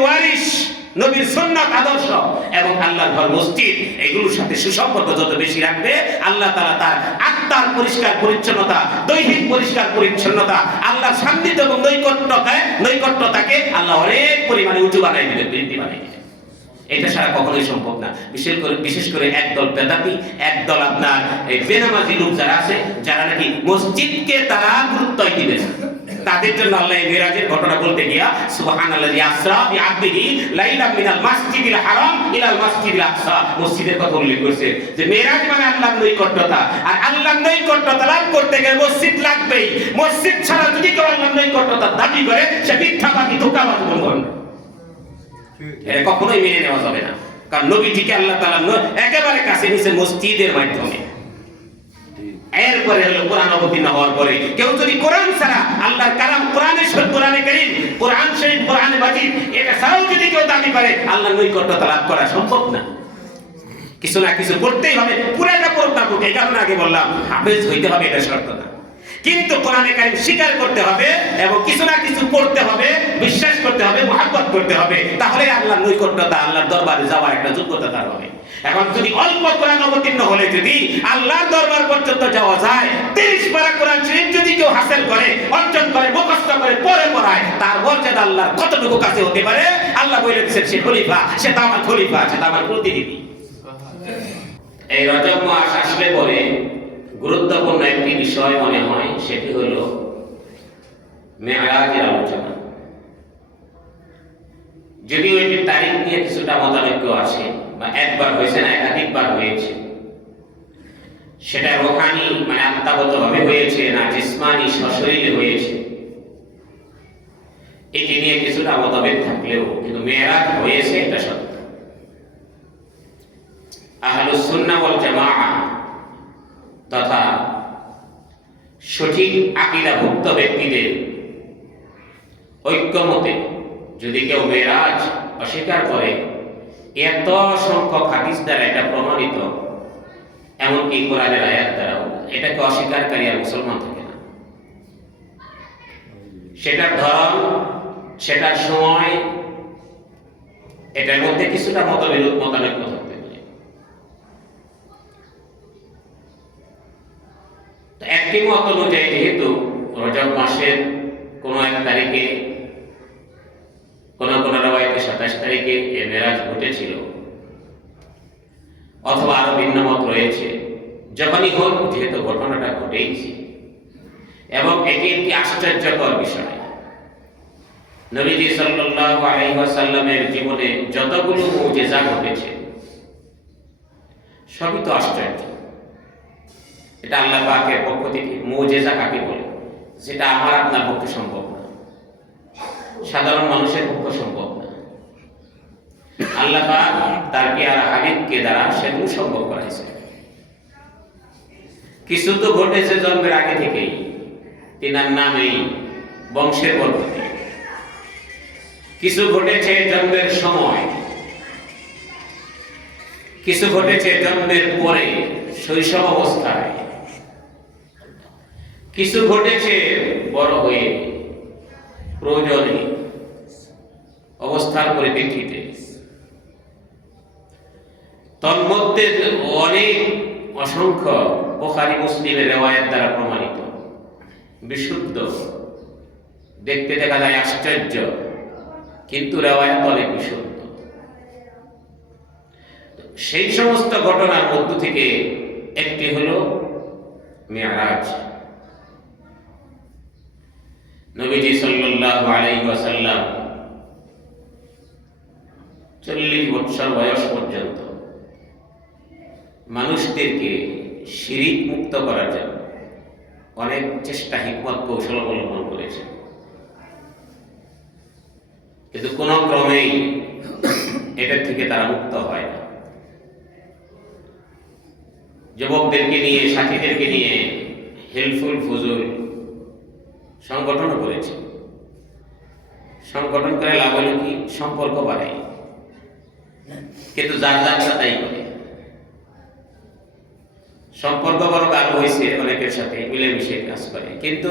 নবীর ওয়ারিস, নবীর সুন্নাত আদর্শ এবং আল্লাহর ঘর মসজিদ এগুলোর সাথে সুসম্পর্ক যত বেশি রাখবে, আল্লাহ তাআলা তার আত্মার পরিষ্কার পরিচ্ছন্নতা, দৈহিক পরিষ্কার পরিচ্ছন্নতা, আল্লাহর সান্নিধ্য এবং নৈকট্যতাকে আল্লাহ অনেক পরিমাণে উঁচু বানাই দিবেন, বৃদ্ধি বানাই দিবেন। এটা ছাড়া কখনোই সম্ভব না। বিশেষ করে একদল বেদাতি, একদল আপনার এই বেনামাজি লোক যারা আছে, যারা নাকি মসজিদকে তারা গুরুত্বই দিবে না, তাদের জন্য আল্লাহ মিরাজের ঘটনা বলতে গিয়া সুবহানাল্লাযী আসরা বিআবদিহি লাইলাম মিনাল মাসজিদিল হারাম ইলাল মাসজিদিল আকসা, মসজিদের কথা উল্লেখ করেছে যে মিরাজ মানে আল্লাহর নৈকট্যতা, আর আল্লাহর নৈকট্যতা লাভ করতে গেলে মসজিদ লাগবেই। মসজিদ ছাড়া যদি কেউ আল্লাহর নৈকট্যতা দাবি করে, সে মিথ্যাবাদী, ধোঁকাবাজ বলবেন, এটা কখনোই মেনে নেওয়া যাবে না। কারণ নবীজিকে আল্লাহ তাআলা একেবারে কাছে নিয়েছে মসজিদের মাধ্যমে। এরপরে হলো কোরআন অবতীর্ণ হওয়ার পরে কেউ যদি কোরআন ছাড়া, আল্লাহর কালাম কোরআনে কারীম, কোরআন শরীফ, কোরআনে মাজিদ, এটা ছাড়াও যদি কেউ দাবি করে, আল্লাহর নৈকট্যতা লাভ করা সম্ভব না। কিছু না কিছু করতেই হবে, পুরাটা পড়তে হবে। এই কারণে আগে বললাম হাফেজ হইতে হবে, এটা শর্ত না, কিন্তু কোরআনে কারীম স্বীকার করতে হবে এবং কিছু না কিছু পড়তে হবে, বিশ্বাস করতে হবে, মুহাব্বত করতে হবে, তাহলে আল্লাহর নৈকট্যতা, আল্লাহর দরবারে যাওয়ার একটা যোগ্যতা তার হবে। এখন যদি অল্প কোরআন অবতীর্ণ হলে যদি আল্লাহর দরবার পর্যন্ত যাওয়া যায়, 30 পারা কোরআন শরীফ যদি কেউ হাসিল করে, অর্জন করে, মুখস্থ করে, পড়ে পড়ায়, তার মর্যাদা আল্লাহর কতটুকু কাছে হতে পারে? আল্লাহ বলে দিয়েছেন সে খলিফা, সে তো আমার খলিফা, সে তো আমার প্রতিনিধি। এই রজব মাস আসলে পরে গুরুত্বপূর্ণ একটি বিষয় মনে হয়, সেটি হলো মেরাজের আলোচনা। যদিও এটি তারিখ নিয়ে কিছুটা মতানৈক্য আছে, বা একবার হয়েছে না একাধিকবার হয়েছে, সেটা রূহানি মানে আত্মাগতভাবে হয়েছে না জিসমানি সশরীরে হয়েছে, এটি নিয়ে কিছুটা মতভেদ থাকলেও কিন্তু মেরাজ হয়েছে এটা সত্য। আহলুস সুন্নাহ ওয়াল জামাআহ তথা সঠিক আকীদাভুক্ত ব্যক্তিদের ঐক্যমতে যদি কেউ মেরাজ অস্বীকার করে, এত সংখ্যক হাদিস দ্বারা এটা প্রমাণিত, এমনকি কোরআনের আয়াত দ্বারাও, এটাকে অস্বীকারী আর মুসলমান থাকে না। সেটার ধরন, সেটার সময়, এটার মধ্যে কিছুটা মতানৈক্য থাকতে পারে। একটি মত অনুযায়ী যেহেতু রজব মাসের কোন এক তারিখে, কোন রওয়ায়াতে 27 তারিখে এই মেরাজ ঘটেছিল, অথবা আরো ভিন্ন মত রয়েছে, যখনই হোক যেহেতু ঘটনাটা ঘটেইছে এবং এটি একটি আশ্চর্যকর বিষয়। নবীজি সাল্লাল্লাহু আলাইহি ওয়াসাল্লামের জীবনে যতগুলো মুজিজা ঘটেছে সবই তো আশ্চর্য। এটা আল্লাহ পাকের পক্ষ থেকে মুজিজা কাকে বলে? যেটা আমার আপনার পক্ষে সম্ভব না, সাধারণ মানুষের পক্ষে সম্ভব না। আল্লাহ পাক তার পেয়ারা হাবিবকে দ্বারা সেগুলো সম্ভব করাইছে। কিছু তো ঘটেছে জন্মের আগে থেকেই, তিনার নামেই, বংশের বর্ধনে। কিছু ঘটেছে জন্মের সময়, কিছু ঘটেছে জন্মের পরে, শৈশব অবস্থায়, কিছু ঘটেছে বড় হয়ে, প্রয়োজনে, অবস্থার পরিপ্রেক্ষিতে। তন্মধ্যে অনেক অসংখ্য বুখারী মুসলিমের রিওয়ায়াত দ্বারা প্রমাণিত, বিশুদ্ধ, দেখতে দেখা যায় আশ্চর্য, কিন্তু রিওয়ায়াত অনেক বিশুদ্ধ। সেই সমস্ত ঘটনার মধ্য থেকে একটি হলো মেরাজ। নবীজি সাল্লাল্লাহু আলাইহি ওয়াসাল্লাম 40 বছর বয়স পর্যন্ত মানুষদেরকে শিরিক মুক্ত করার জন্য অনেক চেষ্টা, হিকমত, কৌশল অবলম্বন করেছে, কিন্তু কোনো ক্রমেই এটার থেকে তারা মুক্ত হয় না। যুবকদেরকে নিয়ে, সাথীদেরকে নিয়ে হেলফুল ফুজুল সংগঠন করেছে। সংগঠন করে লাভ হলো কি? সম্পর্ক বাড়ায়, কিন্তু যার যারটা তাই করে। সম্পর্ক বড় গাঢ় হয়েছে অনেকের সাথে, মিলেমিশে কাজ করে, কিন্তু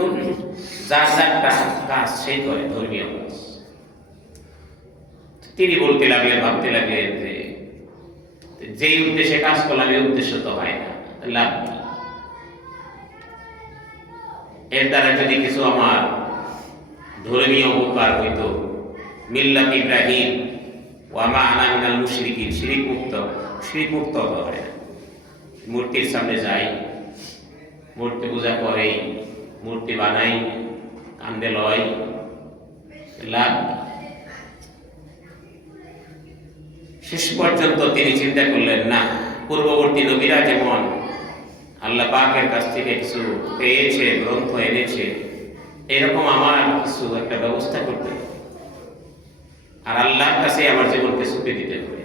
যার যারটা কাজ সেই করে, ধর্মীয় কাজ। তিনি বলতে লাগলেন, ভাবতে লাগলেন যে যেই উদ্দেশ্যে কাজ করলাম এই উদ্দেশ্য তো হয় না, লাভ কি? এর দ্বারা যদি কিছু আমার ধর্মীয় উপকার হইতো, মিল্লাত ইব্রাহিম ওয়া মা আনা মিনাল মুশরিকিন, শিরক মুক্ত হয়। মূর্তির সামনে যাই, মূর্তি পূজা করে, মূর্তি বানাই, কান্দে লয়, লাভ। শেষ পর্যন্ত তিনি চিন্তা করলেন, না, পূর্ববর্তী নবীরা যেমন আল্লাহ পাকের কাছ থেকে কিছু পেয়েছে, গ্রন্থ এনেছে, এরকম আমার কিছু একটা ব্যবস্থা করতে হবে, আর আল্লাহর কাছে আমার জীবনকে ছুটে দিতে হবে।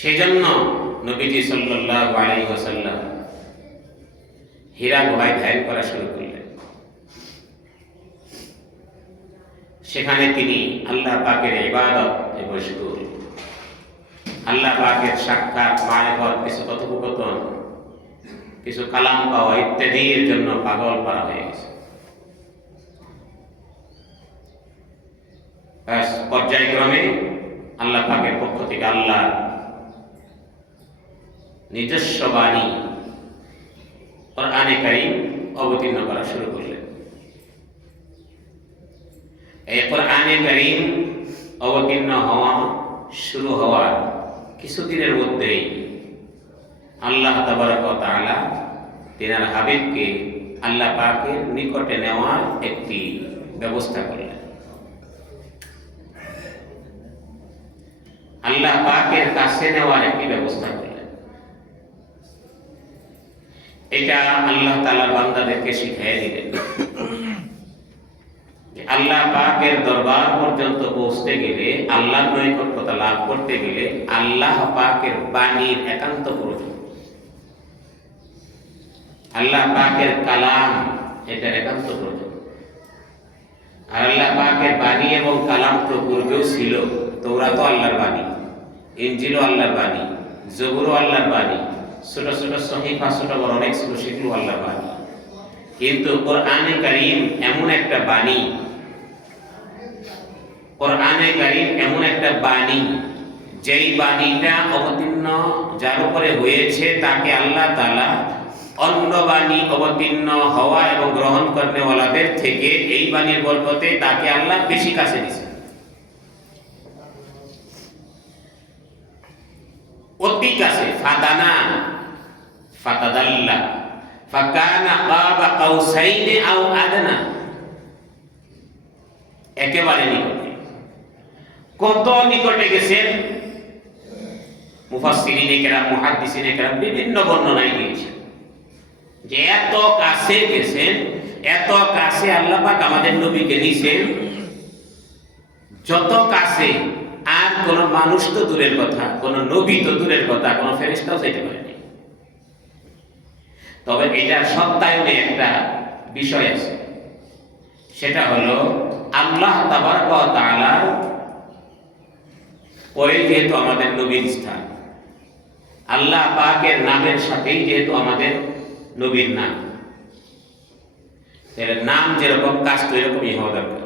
সেজন্য নবীজি সাল্লাল্লাহু আলাইহি ওয়াসাল্লাম হীরা গুহায় ধ্যান করা শুরু করলেন। সেখানে তিনি আল্লাহ পাকের ইবাদতে মশগুল, আল্লাহ পাকের সাক্ষাৎ, মারিফত, কিছু কথোপকথন, কিছু কালাম পাওয়া ইত্যাদির জন্য পাগল পারা হয়ে গেছে। পর্যায়ক্রমে আল্লাহ পাকের পক্ষ থেকে আল্লাহ নিজস্ব বাণী কোরআনে কারীম অবতীর্ণ করা শুরু করলেন। এই কোরআনে কারীম অবতীর্ণ হওয়া শুরু হওয়ার কিছুদিনের মধ্যেই আল্লাহ তাবারক ওয়া তাআলা তিনার হাবিবকে আল্লাহ পাকের নিকটে নেওয়ার একটি ব্যবস্থা করলেন। আল্লাহ পাকের কাছে নেওয়ার একটি ব্যবস্থা করলেন। এটা আল্লাহ তাআলা বান্দাদেরকে শিখিয়ে দিলেন যে আল্লাহ পাকের দরবার পর্যন্ত পৌঁছতে গেলে, আল্লাহর নৈকট্যতা লাভ করতে গেলে আল্লাহ পাকের বাণীর একান্ত প্রয়োজন। আল্লাহ পাকের কালাম, এটা একান্ত প্রয়োজন। আর আল্লাহ পাকের বাণী এবং কালাম তো পূর্বেও ছিল। তৌরাতও আল্লাহর বাণী, ইনজিলও আল্লাহর বাণী, জবুরও আল্লাহর বাণী, ছোট ছোট সহিফা, ছোট বড় অনেক ছিল, সেগুলো আল্লাহর বাণী। কিন্তু কোরআনে কারীম এমন একটা বাণী, কোরআনে কারীম এমন একটা বাণী, যেই বাণীটা অবতীর্ণ যার উপরে হয়েছে তাকে আল্লাহ তাআলা অন্য বাণী অবতীর্ণ হওয়া এবং গ্রহণ করনেওয়ালাদের থেকে এই বাণীর বরকতে তাকে আল্লাহ বেশি কাছে দিয়েছে, অতি কাছে। ফাদানা ফাতাদাল্লা ফাকানা কাবা কাউসাইনি আও আদনা, একেবারে নিকটে। কত নিকটে গেছেন মুফাসসিরিনে কেরাম, মুহাদ্দিসিনে কেরাম বিভিন্ন বর্ণনায় দিয়েছেন যে এত কাছে গেছেন, এত কাছে আল্লাহ পাক আমাদের নবীকে নিছেন, যত কাছে আর কোন মানুষ তো দূরের কথা, কোন নবী তো দূরের কথা, কোন ফেরেশতাও যেতে পারেনি। তবে এটার সত্যায়নে একটা বিষয় আছে, সেটা হলো আল্লাহ তাবারক ওয়া তাআলার পরে যেহেতু আমাদের নবীর স্থান, আল্লাহ পাকের নামের সাথেই যেহেতু আমাদের নবীর নাম, তাহলে নাম যেরকম কাজ তো এরকমই হওয়া দরকার।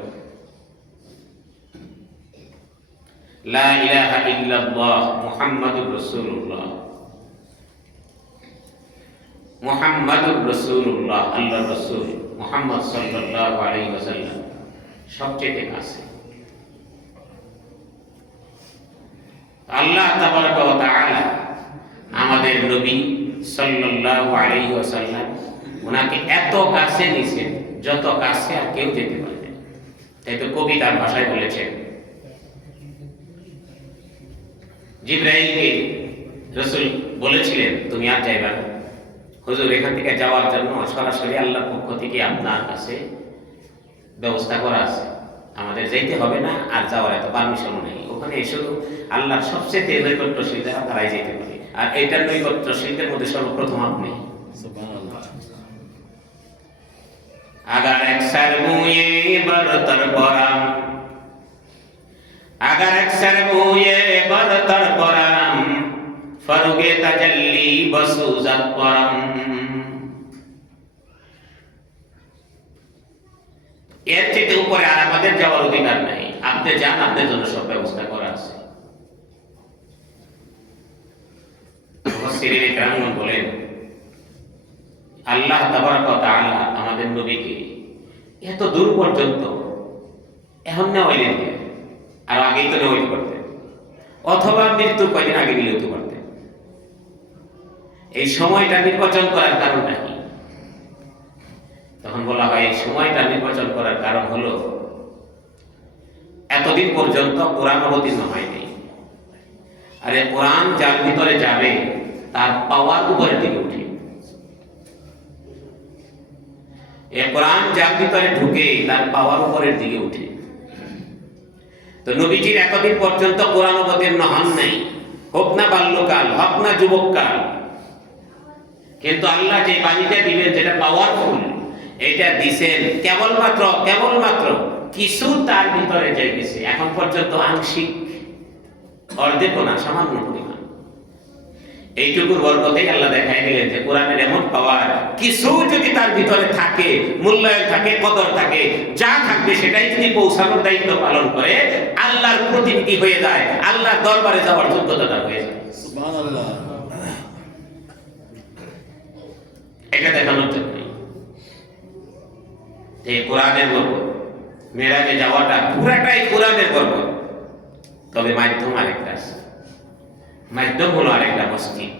লা ইলাহা ইল্লাল্লাহ মুহাম্মাদুর রাসূলুল্লাহ, মুহাম্মাদুর রাসূলুল্লাহ, আল্লাহর রাসূল মুহাম্মদ সাল্লাল্লাহু আলাইহি ওয়াসাল্লাম সবচেয়ে কাছে। আল্লাহ তাবারক ওয়া তাআলা আমাদের নবী সাল্লাল্লাহু আলাইহি ওয়াসাল্লাম ওনাকে এত কাছে নিছেন, যত কাছে আর কেউ যেতে পারবে না। তাই তো কবি তার ভাষায় বলেছেন, জিবরাইলকে রাসূল বলেছিলেন, তুমি আর যাইবা না হুজুর, এখান থেকে যাওয়ার জন্য সরাসরি আল্লাহর পক্ষ থেকে আপনার কাছে ব্যবস্থা করা আছে, আমাদের যাইতে হবে না, আর যাওয়ার এত পারমিশন নেই। ওখানে এসে আল্লাহর সবচেয়ে নৈকট্যশীল যারা তারাই যেতে পারে, আর এইটার নৈকট্যশীলদের মধ্যে সর্বপ্রথম আপনি। अगर अक्सर मुए बरतर कराम, अगर अक्सर मुए बरतर कराम, फरुगे तजल्ली बसुजत परम। এর চেয়ে উপরে আর আমাদের যাওয়ার অধিকার নাই। আপনি যান, আপনার জন্য সব ব্যবস্থা করা আছে। মুফাসসিরিন কেরাম বলেন, আল্লাহ তাবারক ওয়া তাআলা আমাদের নবীকে এত দূর পর্যন্ত এখন নেওয়াইলেন, আর আগেই তো নেওয়াইতে পারতেন, অথবা মৃত্যুর কয়েকদিন আগে নিলে হতে পারতেন। এই সময়টা নির্বাচন করার কারণটা কি? তখন বলা হয় এই সময়টা নির্বাচন করার কারণ হলো এতদিন পর্যন্ত কোরআন অবতীর্ণ হয়নি। আরে কোরআন যার ভিতরে যাবে তার পাওয়ার উপরের দিকে উঠে। এ কোরআন যার ভিতরে ঢুকে তার পাওয়ার উপরের দিকে উঠে। তো নবীজির এতদিন পর্যন্ত কোরআন অবতীর্ণ হন নাই, হোক না বাল্যকাল, হোক না যুবককাল, কিন্তু আল্লাহ যে বাণীটা দিবেন যেটা পাওয়ারফুল, এটা দিছেন কেবলমাত্র কিছু তার ভিতরে যাইতেছে। এখন পর্যন্ত আংশিক, অর্ধেক না, সামান্য পরিমাণ। এইটুকুর বরকতেই আল্লাহ দেখাই দিলেন যে কোরআনের এমন পাওয়ার, কিছু যদি তার ভিতরে থাকে, মূল্যায়ন থাকে, কদর থাকে, যা থাকবে সেটাই যদি পৌঁছানোর দায়িত্ব পালন করে, আল্লাহর প্রতিনিধি হয়ে যায়, আল্লাহর দরবারে যাওয়ার যোগ্যতাটা হয়ে যায়। সুবহানাল্লাহ। এটা দেখানোর জন্য যে কোরআনের বরকত, মেরাজে যাওয়াটা পুরাটাই কোরআনের বরকত। তবে মাধ্যম আরেকটা আছে, মাধ্যম হলো আরেকটা মসজিদ।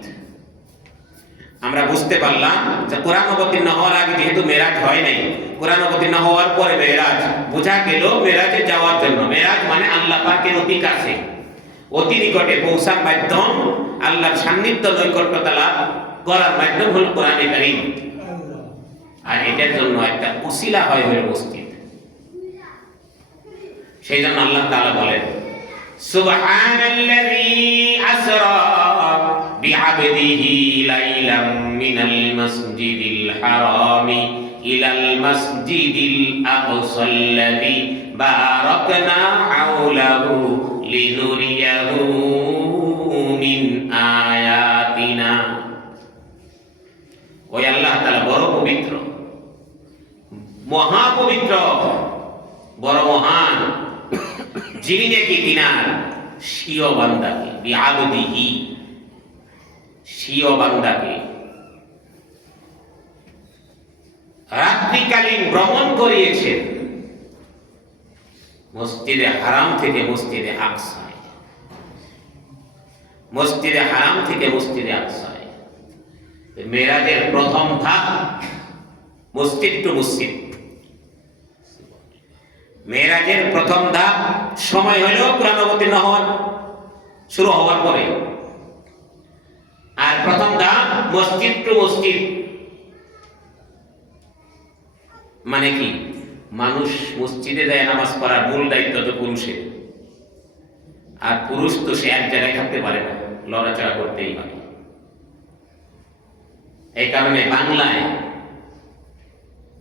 আমরা বুঝতে পারলাম যে কোরআন অবতীর্ণ হওয়ার আগে যেহেতু মেরাজ হয় নাই, কোরআন অবতীর্ণ হওয়ার পরে মেরাজ, বোঝা গেল মেরাজে যাওয়ার জন্য। মেরাজ মানে আল্লাহ পাকের অতি কাছে, অতি নিকটে পৌঁছার মাধ্যম, আল্লাহর সান্নিধ্য নৈকট্যতা লাভ করার মাধ্যম হলো কোরআনে কারীম। আর এটার জন্য একটা উসিলা হয় হলো মসজিদ। সেই জন্য আল্লাহ তাআলা বলেন, সুবহানাল্লাযী আসরা বিআবদিহি লাইলাম মিনাল মাসজিদিল হারামি ইলাল মাসজিদিল আকসাল্লাযী বারাকনা হাওলাহু লিনুরিয়াহু মিন আয়াতিনা। ওই আল্লাহ তাআলা বড় পবিত্র, মহাপবিত্র, বড় মহান, যিনি নাকি তিনার স্বীয় বান্দাকে, বিআবদিহি, স্বীয় বান্দাকে রাত্রিকালীন ভ্রমণ করিয়েছেন মসজিদে হারাম থেকে মসজিদে আকসায়, মসজিদে হারাম থেকে মসজিদে আকসায়। মেরাজের প্রথম ধাপ মসজিদ টু মসজিদ। মেরাজের প্রথম ধাপ সময় হলো কোরআন অবতীর্ণ হওয়ার শুরু হওয়ার পরে, আর প্রথম ধাপ মসজিদ টু মসজিদ। মানে কি, মানুষ মসজিদে যায় নামাজ পড়ার মূল দায়িত্ব তো পুরুষের, আর পুরুষ তো সে এক জায়গায় থাকতে পারে না, লড়াচড়া করতেই পারে। এই কারণে বাংলায়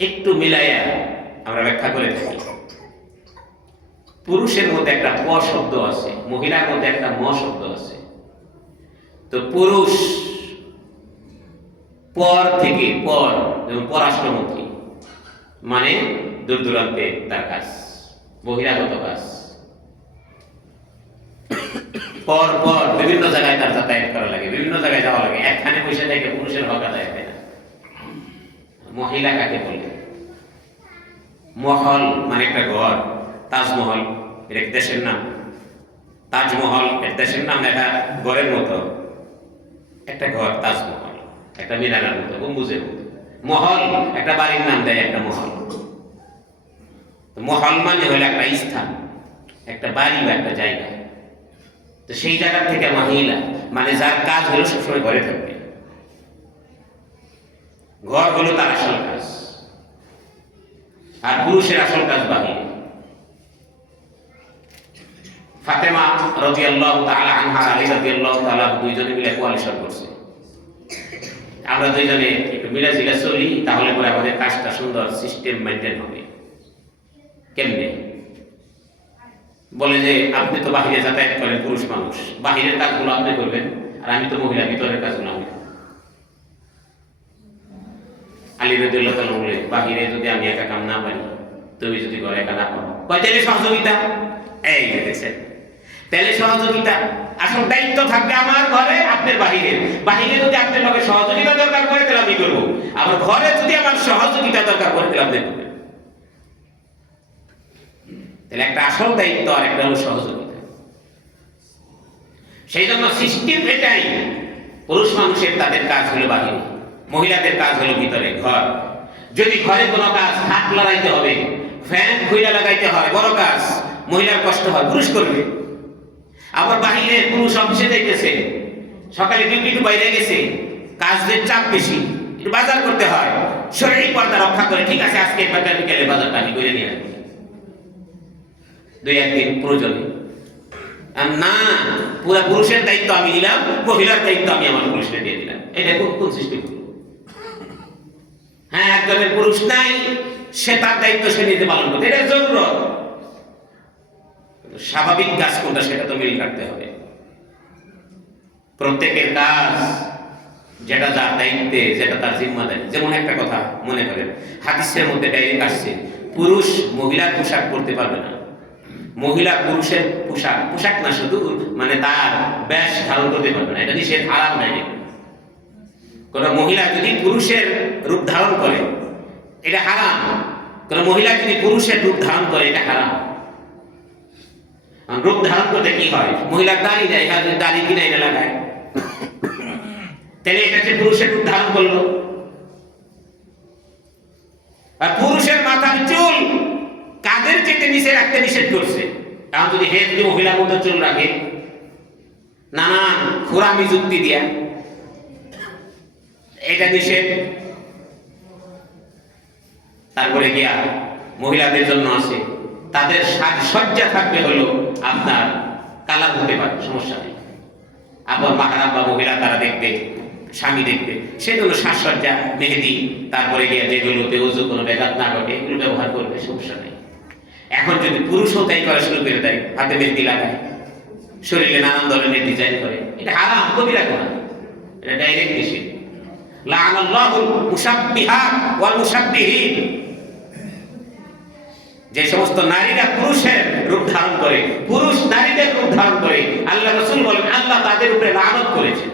একটু মিলাইয়া আমরা ব্যাখ্যা করে থাকি। পুরুষের মধ্যে একটা প শব্দ আছে, মহিলার মধ্যে একটা ম শব্দ আছে। তো পুরুষ পর থেকে পর, যেমন পররাষ্ট্রমন্ত্রী মানে দূর দূরান্তে তার কাজ, বহিরাগত কাজ, পর পর বিভিন্ন জায়গায় তার যাতায়াত করা লাগে, বিভিন্ন জায়গায় যাওয়া লাগে, একখানে বসে থেকে পুরুষের হক আদায় হয় না। মহিলা কাকে বলে? মহল মানে একটা ঘর, তাজমহল এর এক দেশের নাম, তাজমহল এর দেশের নাম, একটা ঘরের মতো একটা ঘর, তাজমহল একটা মিনারের মতো, গম্বুজের মতো। মহল একটা বাড়ির নাম দেয়, একটা মহল। মহল মানে হলো একটা স্থান, একটা বাড়ি বা একটা জায়গা। তো সেই জায়গা থেকে মহিলা মানে যার কাজ হলো সবসময় ঘরে থাকবে, ঘর হলো তার আসল কাজ, আর পুরুষের আসল কাজ বাহিরে। ফাতেমা রাদিয়াল্লাহু তাআলা আনহা, আলী রাদিয়াল্লাহু তাআলা দুইজনে মিলে কোয়ালিশন করছে, আমরা দুইজনে একটু মিলাজিলা চলি, তাহলে পরে আমাদের কাজটা সুন্দর সিস্টেম মেনটেন হবে। কেমনে? বলে যে আপনি তো বাহিরে যাতায়াত করেন, পুরুষ মানুষ, বাহিরের কাজগুলো আপনি করবেন, আর আমি তো মহিলা, ভিতরের কাজগুলো আমি। আলী রাদিয়াল্লাহু তাআলা বলে, বাহিরে যদি আমি একা কাম না পারি তুমি যদি ঘরে একা না করো, কয় তাহলে সহযোগিতা। এই দেখছেন, তাহলে সহযোগিতা আসল দায়িত্ব থাকবে আমার ঘরে, আপনার বাহিরে। বাহিরে যদি আপনার লগে সহযোগিতা দরকার পড়ে তাহলে আমি করবো, আবার ঘরে যদি আমার সহযোগিতা দরকার পড়ে তাহলে আপনি করবেন। তাহলে একটা আসল দায়িত্ব আর একটা হলো সহযোগিতা। সেই জন্য সিস্টেম এটাই, পুরুষ মানুষের তাদের কাজ হলো বাহিরে, মহিলাদের কাজ হলো ভিতরে ঘর। যদি ঘরে কোনো কাজ, হাত লড়াইতে হবে, ফ্যান ঘুইরা লাগাইতে হয়, বড় কাজ, মহিলার কষ্ট হয়, পুরুষ করবে। আবার বাহিরে পুরুষ অফিসে যাইতেছে, সকালে ডিউটি একটু বাইরে গেছে, কাজের চাপ বেশি, একটু বাজার করতে হয়, শরীর পর্দা রক্ষা করে, ঠিক আছে আজকে বিকেলে বাজারটা আমি করে নিয়ে আসবো, দুই একদিন প্রয়োজনে। না, পুরো পুরুষের দায়িত্ব আমি দিলাম, মহিলার দায়িত্ব আমি আমার পুরুষকে দিয়ে দিলাম। এটা কোন সিস্টেম? হ্যাঁ, একজনের পুরুষ নাই, সে তার দায়িত্ব সে নিজে পালন করতে, এটা জরুরত। স্বাভাবিক কাজ কোনটা সেটা তো মিল রাখতে হবে। প্রত্যেকের কাজ যেটা যার দায়িত্বে, যেটা তার জিম্মাদারি। যেমন একটা কথা মনে করেন, হাদিসের মধ্যে ডাইরেক্ট আসছে, পুরুষ মহিলার পোশাক পরতে পারবে না, মহিলা পুরুষের পোশাক না শুধু মানে তার বেশ ধারণ করতে পারবে না, এটা নিষেধ, হারাম নাই। কোন মহিলা যদি পুরুষের রূপ ধারণ করে এটা হারাম, কোন মহিলা যদি পুরুষের রূপ ধারণ করে এটা হারাম। রূপ ধারণ করতে কি হয়, মহিলার দাড়ি দেয়, দাড়ি কিনে এনে লাগায়, তাহলে এটা হচ্ছে পুরুষের রূপ ধারণ করলো। আর পুরুষের মাথার চুল কাদের চেটে নিচে রাখতে নিষেধ করছে। কারণ যদি হে যদি মহিলার মধ্যে চুল রাখে নানান খোরামি যুক্তি দিয়া, এটা নিষেধ। তারপরে গিয়া মহিলাদের জন্য আছে, তাদের সাজসজ্জা থাকবে হলো আপনার কালার হতে পারে, সমস্যা নেই। আবার মাহরাম বা মহিলা তারা দেখবে, স্বামী দেখবে, সেজন্য সাজসজ্জা, মেহেদি, তারপরে গিয়া যেগুলোতে ওযু কোনো ব্যাঘাত না ঘটে এগুলো ব্যবহার করবে, সমস্যা নেই। এখন যদি পুরুষও তাই করা শুরু করে দেয়, হাতে মেহেদি লাগায়, শরীরে নানান ধরনের ডিজাইন করে, এটা হারাম, কবিরা গুনাহ, এটা ডাইরেক্ট নিষেধ। লাআনাল্লাহুল মুশাব্বিহাত ওয়াল মুশাব্বিহিন, যে সমস্ত নারীরা পুরুষের রূপ ধারণ করে, পুরুষ নারীদের রূপ ধারণ করে, আল্লাহ রাসূল বলেন আল্লাহ তাদের উপরে লানত করেছেন।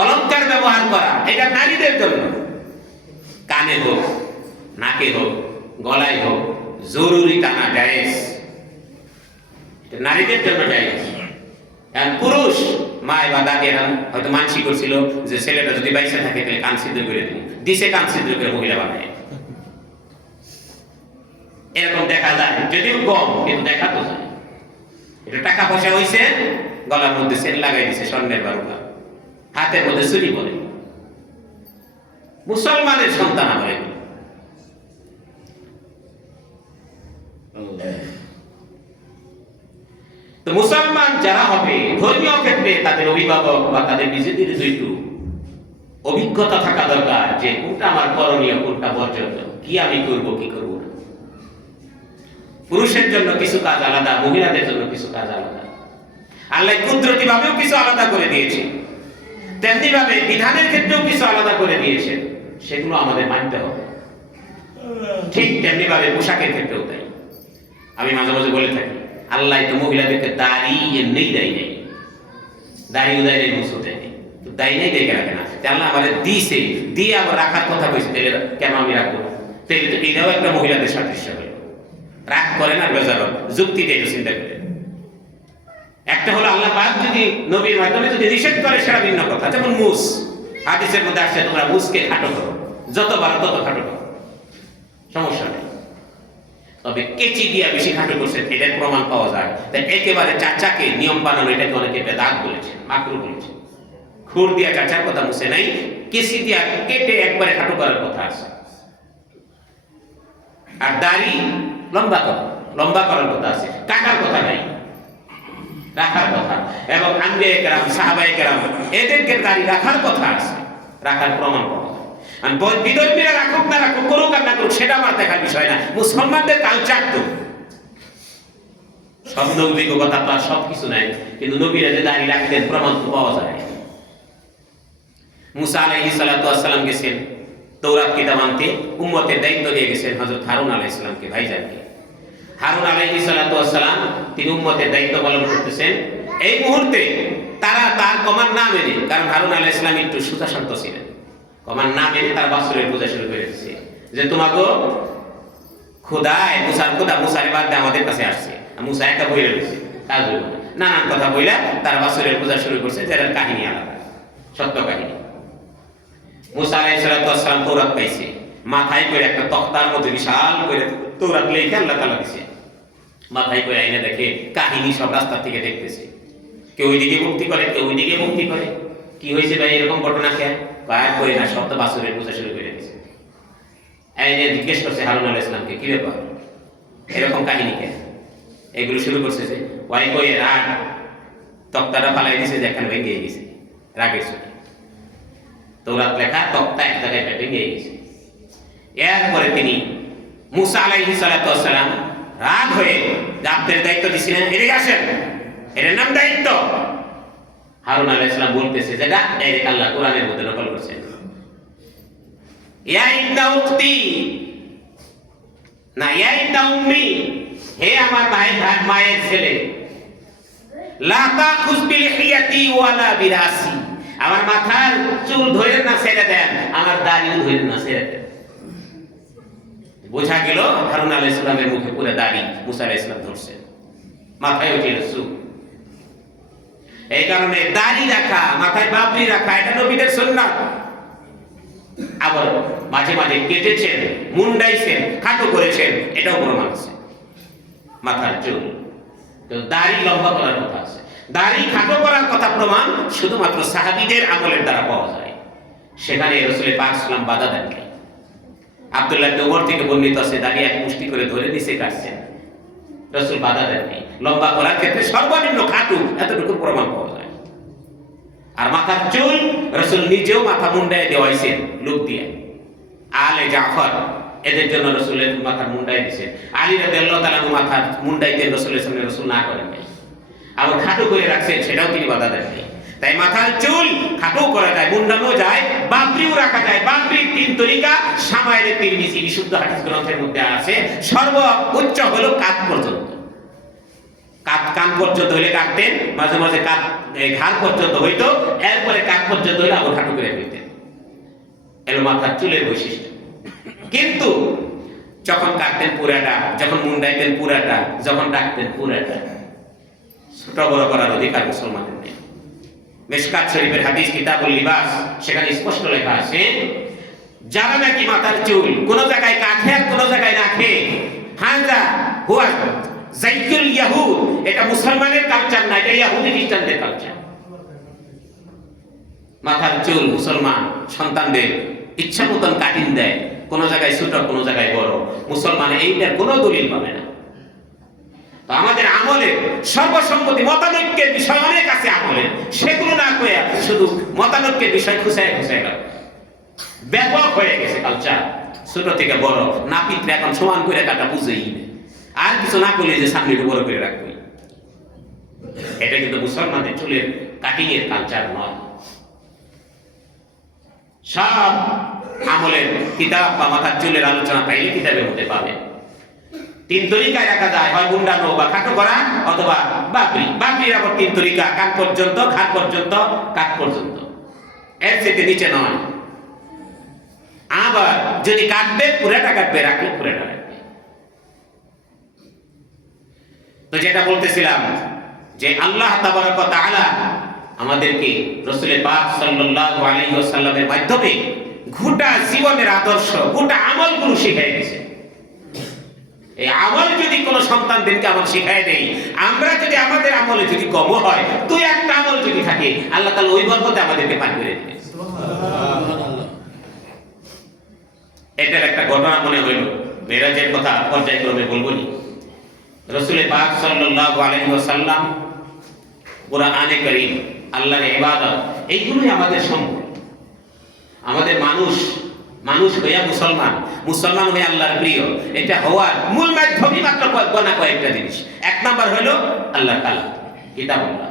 অলংকার ব্যবহার করা এটা নারীদের জন্য, কানে হোক, নাকে হোক, গলায় হোক, জরুরি টানা জায়েজ, এটা নারীদের জন্য জায়েজ। পুরুষ মায় বা দাদিরা হয়তো মানসি করছিল যে ছেলেটা যদি বাইসে থাকে তাহলে কান ছিদ্র করে দিন, দিছে কান ছিদ্র করে মহিলা বানায়, এরকম দেখা যায়, যদিও কম কিন্তু দেখা তো যায়। এটা টাকা পয়সা হইছে, গলার মধ্যে সেল লাগাই দিছে স্বর্ণের বারুকা, হাতের মধ্যে চুরি করে, মুসলমানের সন্তান আবার এগুলো। তো মুসলমান যারা হবে ধর্মীয় ক্ষেত্রে তাদের অভিভাবক বা তাদের নিজেদের একটু অভিজ্ঞতা থাকা দরকার যে কোনটা আমার করণীয়, কোনটা বর্জ্য, কি আমি করব কি করব না। পুরুষের জন্য কিছু কাজ আলাদা, মহিলাদের জন্য কিছু কাজ আলাদা। আল্লাহ কুদরতি ভাবেও কিছু আলাদা করে দিয়েছে, তেমনি ভাবে বিধানের ক্ষেত্রেও কিছু আলাদা করে দিয়েছে, সেগুলো আমাদের মানতে হবে। ঠিক তেমনি ভাবে পোশাকের ক্ষেত্রেও তাই। আমি মাঝে মাঝে বলে থাকি, আল্লাহ তো মহিলাদেরকে দাড়ি এমনি দেয় নেই, দাড়ি উদয় নেই, মুসু দেয় নেই, তো দাড়ি নেই দেখে রাখে না, আল্লাহ আমাদের দিয়েছে, দিয়ে আবার রাখার কথা কইছে, তাহলে কেন আমি রাখবো? তাহলে তো এটাও একটা মহিলাদের সাদৃশ্য হলো, রাগ করে না বেজার যুক্তি দিয়ে চিন্তা করে। একটা হলো আল্লাহ পাক যদি নবীর মাধ্যমে যদি নিষেধ করে সেটা ভিন্ন কথা, যেমন মুস, হাদিসের মধ্যে আসছে তোমরা মুসকে খাটো করো, যত পারো তত খাটো করো, সমস্যা নেই। তবে কেচি দিয়া বেশি খাটো করছে এটার প্রমাণ পাওয়া যায়, তাই একেবারে চাচাকে নিয়ম বানানো এটাকে অনেকে বেদাত বলেছে, মাকরু বলেছে। খুর দিয়া চাচার কথা মুছে নাই, কেচি দিয়া কেটে একবারে খাটো করার কথা আছে। আর দাড়ি লম্বা করার কথা আছে, কাটার কথা নাই, রাখার কথা। এবং আম্বিয়া কেরাম, সাহাবায়ে কেরাম এদেরকে দাড়ি রাখার কথা আছে, রাখার প্রমাণ পাওয়া যায়। আর বিধর্মীরা রাখুক না রাখুক, করুক আর না করুক, সেটা আমার দেখার বিষয় না। মুসলমানদের কালচার তো সব নৈতিক কথা তো আর সবকিছু নাই, কিন্তু নবীরা যে দাড়ি রাখতেন প্রমাণ তো পাওয়া যায়। মুসা আলাইহিস সালাতু ওয়াস সালাম গেছেন তৌরাত কিতাব আনতে উম্মতের দায়িত্ব দিয়ে গেছেন হযরত হারুন আলাইহিস সালামকে, ভাইজানকে। হারুন আলাইহিস সালাম তিনি উম্মতের দায়িত্ব পালন করতেছেন। এই মুহূর্তে তারা তার কমান্ড না মেনে, কারণ হারুন আলাইহিস সালাম একটু সুতাশান্ত ছিলেন, কমান্ড না মেনে তার বাছুরের পূজা শুরু করে দিয়েছে যে তোমাকে খোদায় মুসার খোদা মুসারে বাদ দিয়ে আমাদের কাছে আসছে, মুসা একা বইলে রয়েছে কাজ হইল না, নানান কথা বইলা তার বাছুরের পূজা শুরু করছে, যেটার কাহিনী আলাদা, সত্য কাহিনী। মুসা আলাইহিস সালাম তৌরাত পাইছে, মাথায় করে একটা তখতার মধ্যে বিশাল করে তৌরাত লিখে আল্লাহ তাআলা দিয়েছে, মাথায় করে আইনা দেখে কাহিনী সব রাস্তা থেকে দেখতেছে, কেউ ওইদিকে মুক্তি করে, কেউ ওইদিকে মুক্তি করে। কি হয়েছে ভাই এরকম ঘটনা খেয়ে কয়েক করে না, সব তো বাছুরের পূজা শুরু করে দিয়েছে। এই যে জিজ্ঞেস করছে হারুন আলাইহিস সালামকে, কি ব্যাপার এরকম কাহিনী কে? এগুলো শুরু করছে যে ওয়াই কই রাগ তক্তাটা ফালাই দিয়েছে যে এখন ভেঙে গেছে রাগের চোটে, তৌরাত লেখা তক্তা এক জায়গায় ভেঙে গেছে। এরপরে তিনি মুসা আলাইহিস সালাম রাগ হয়ে আপনাদের দায়িত্ব দিছিলেন, এদিকে আসেন, এর নাম দায়িত্ব। হারুন আলাইহিস সালাম বলতেছে যেটা ডাইরেক্ট আল্লাহ কোরআনের মধ্যে নকল করেছেন, ইয়া ইবনা উখতি না ইয়া ইবনা উম্মি, হে আমার ভাই মায়ের ছেলে, লা তাখুজ বিলিহিয়াতি ওয়ালা বিরাসি, আমার মাথার চুল ধরে না ছেড়ে দেন, আমার দাড়িও ধরে না ছেড়ে দেন। বোঝা গেল হারুন আলাইহিস সালামের মুখে পুরো দাড়ি মুসা আলাইহিস সালাম ধরছেন, মাথায় উঠে চুল। এই কারণে দাড়ি রাখা, মাথায় পাগড়ি রাখা এটা নবীদের সুন্নাত। আবার মাঝে মাঝে কেটেছেন, মুন্ডাইছেন, খাটো করেছেন, এটাও প্রমাণ আছে। মাথার চুল তো দাড়ি লম্বা করার কথা আছে, দাড়ি খাটো করার কথা প্রমাণ শুধুমাত্র সাহাবীদের আমলের দ্বারা পাওয়া যায়, সেখানে রাসূল পাক সাল্লাল্লাহু বাধা দেন নাই। আব্দুল্লাহ ইবনে ওমর থেকে বর্ণিত আছে দাড়ি এক মুষ্টি করে ধরে নিচে কাটছেন, রাসূল বাধা দেন নাই। লম্বা করার ক্ষেত্রে সর্বনিম্ন খাটো এতটুকু প্রমাণ পাওয়া যায়। আর মাথার চুল রাসূল নিজেও মাথা মুন্ডায় দেওয়াইছেন লোক দিয়ে, আলে জাফর এদের জন্য রাসূলের মাথা মুন্ডায় দিয়েছেন, আলী রাদিয়াল্লাহু তাআলা মাথা মুন্ডাইতেন, রাসূলের সামনে রাসূল না করেন নাই। আবার খাটো করে রাখছেন, সেটাও তিনি বাধা দেন নাই। তাই মাথার চুল খাটো করা যায়, মুন্ডানো যায়, বাবরিও রাখা যায়। বাবরির তিন তরিকা শামাইলে তিরমিজি বিশুদ্ধ হাদিস গ্রন্থের মধ্যে আছে। সর্বোচ্চ হলো কাঁধ পর্যন্ত, কান পর্যন্ত হইলে কাটতেন, মাঝে মাঝে ঘাড় পর্যন্ত হইতো, এরপরে কান পর্যন্ত হইলে আবার খাটো করে ফেলতেন। এলো মাথার চুলের বৈশিষ্ট্য। কিন্তু যখন কাটতেন পুরাটা, যখন মুন্ডাইতেন পুরাটা, যখন রাখতেন পুরাটা, ছোট বড় করার অধিকার মুসলমানের নেই। মিশকাত শরীফের হাদিস কিতাবুল লিবাস, সেখানে স্পষ্ট লেখা আছে যারা নাকি মাথার চুল কোন জায়গায় কাটে আর কোন জায়গায় রাখে, হাজা হুয়া যাইতুল ইয়াহুদ, এটা মুসলমানের কালচার না, এটা ইহুদি খ্রিস্টানদের কালচার। মাথার চুল মুসলমান সন্তানদের ইচ্ছা মতন কাটিং দেয়, কোন জায়গায় ছোট কোন জায়গায় বড়, মুসলমান এইটার কোনো দলিল পাবে না। তো আমাদের আমলে সর্বসম্মতি মতানৈক্যের বিষয় অনেক আছে আমলে, সেগুলো না করে শুধু মতানৈক্যের বিষয় খুঁচায় খুঁচায় গেল, ব্যাপক হয়ে গেছে কালচার। ছোট থেকে বড় নাপিতরে এখন সমান করে কাটা বুঝেই না, আর কিছু না করলে যে সামনে বড় করে রাখবে, এটা কিন্তু মুসলমানদের চুলের কাটিং এর কালচার নয়। সব আমলের কিতাব বা মাথার চুলের আলোচনা পাইলে কিতাবের মধ্যে পাবেন। তিন তরিকায় রাখা যায়, হয় মুন্ডানো বা খাটো করা, অথবা বাবরি। বাবরির আবার তিন তরিকা, কান পর্যন্ত, ঘাট পর্যন্ত, কাঠ পর্যন্ত, এর থেকে নিচে নয়। আবার যদি কাটবে পুরাটা কাটবে, রাখলে পুরাটা রাখবে। তো যেটা বলতেছিলাম যে আল্লাহ তাবারক ওয়া তাআলা আমাদেরকে রাসূল পাক সাল্লাল্লাহু আলাইহি ওয়াসাল্লামের মাধ্যমে গোটা জীবনের আদর্শ, গোটা আমলগুলো শিখিয়ে দিয়েছে। এই আমল যদি কোনো সন্তানদেরকে আমল শিখায় দেই, আমরা যদি আমাদের আমলে যদি কম হয়, তুই একটা আমল যদি থাকে, আল্লাহ তাআলা ওই বরকতে আমাদেরকে পার করে দিবেন। সুবহানাল্লাহ। এটার একটা ঘটনা মনে হইল, মেরাজের কথা পর্যায়ক্রমে বলবনি। রাসূল পাক সাল্লাল্লাহু আলাইহি ওয়াসাল্লাম কুরআনে কারীম, আল্লাহর ইবাদত, এইগুলোই আমাদের সম্পদ। আমাদের মানুষ হইয়া মুসলমান, মুসলমান হইয়া আল্লাহর প্রিয়, এটা হওয়ার মূল মাধ্যমই মাত্র কয়েকটা জিনিস। এক নাম্বার হলো আল্লাহর কালাম, কিতাবুল্লাহ।